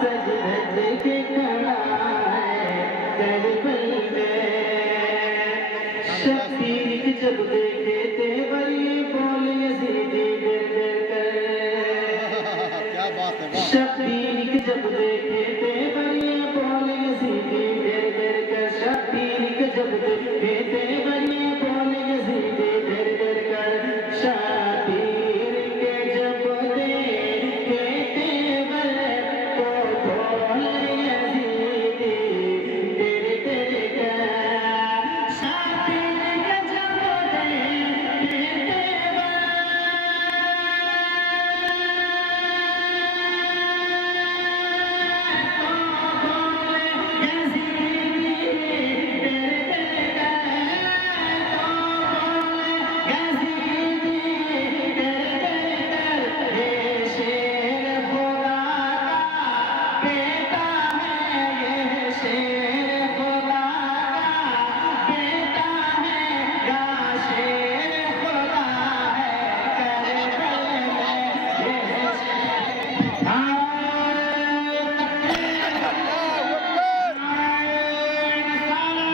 सज धज के खड़ा है करबल में। शबीर जब देखे तेवर ये बोले यजीदी गिर गिर कर। क्या बात है, वाह। शबीर जब देखे तेवर ये बोले यजीदी गिर गिर कर। शबीर जब देखे तेवर ये बोले यजीदी गिर गिर कर। शबीर के जब देखे तेवर तो बोले यजीदी गिर गिर कर। शबीर के जब देखे तेवर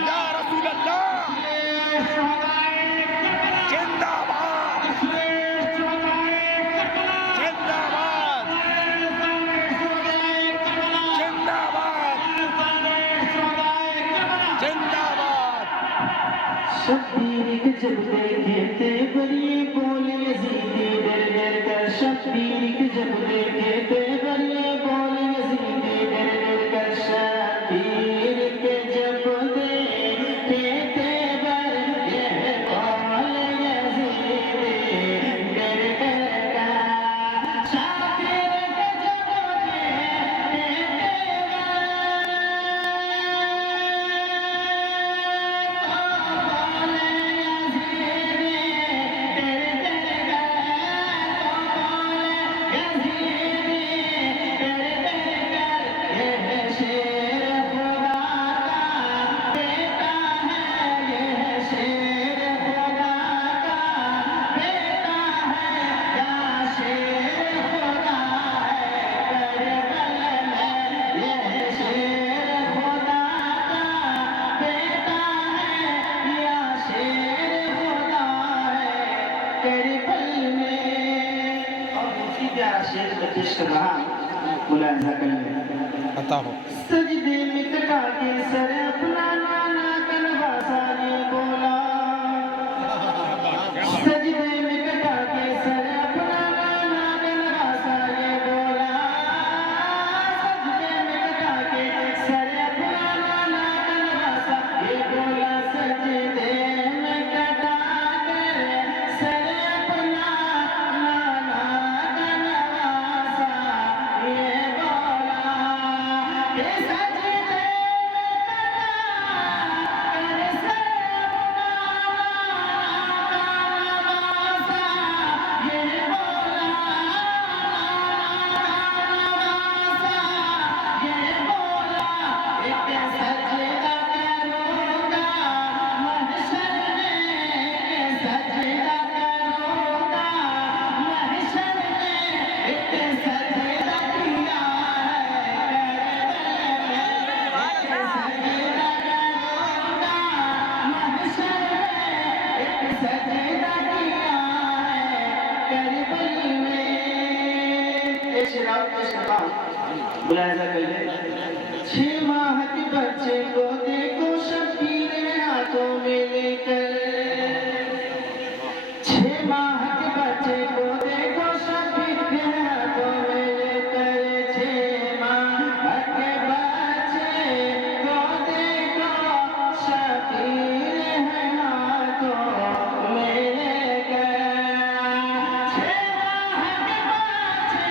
या रसूल अल्लाह जिंदाबाद जिंदाबाद जिंदाबाद जिंदाबाद। शबीर जब देखे तेवर ये बोले यजीदी डर डर कर। शबीर जब देखे तेवर ये बोले यजीदी डर डर कर। शबीर के जब देखे तेवर ये बोले यजीदी डर डर कर। शबीर के जब देखे मुलायजा कर ले पता हो सजदे में कटा के सर अपना नाना कनवासा ने बोला। सजदे में कटा के सर अपना नाना कनवासा ने बोला। सजदे में कटा के सर अपना नाना कनवासा ये बोला। सजदे में कटा के सर अपना नाना कनवासा ये बोला। ये सजदे मुलायजा कर ले 6 माह के बच्चे को देखो शबीर हाथों में लेकर। 6 माह के बच्चे को देखो शबीर हाथों में लेकर। 6 माह के बच्चे को देखो शबीर है हाथों में लेकर। 6 माह के बच्चे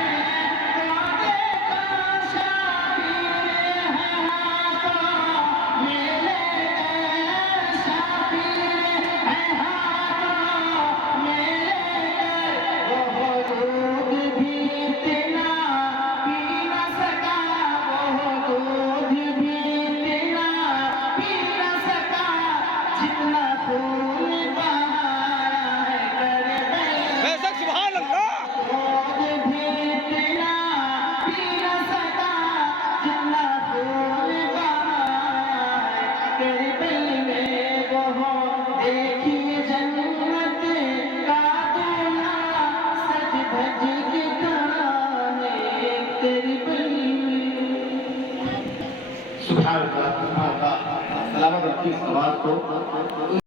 को देखो शबीर है हाथों सुभान अल्लाह, सलामत रखिए इस आवाज को।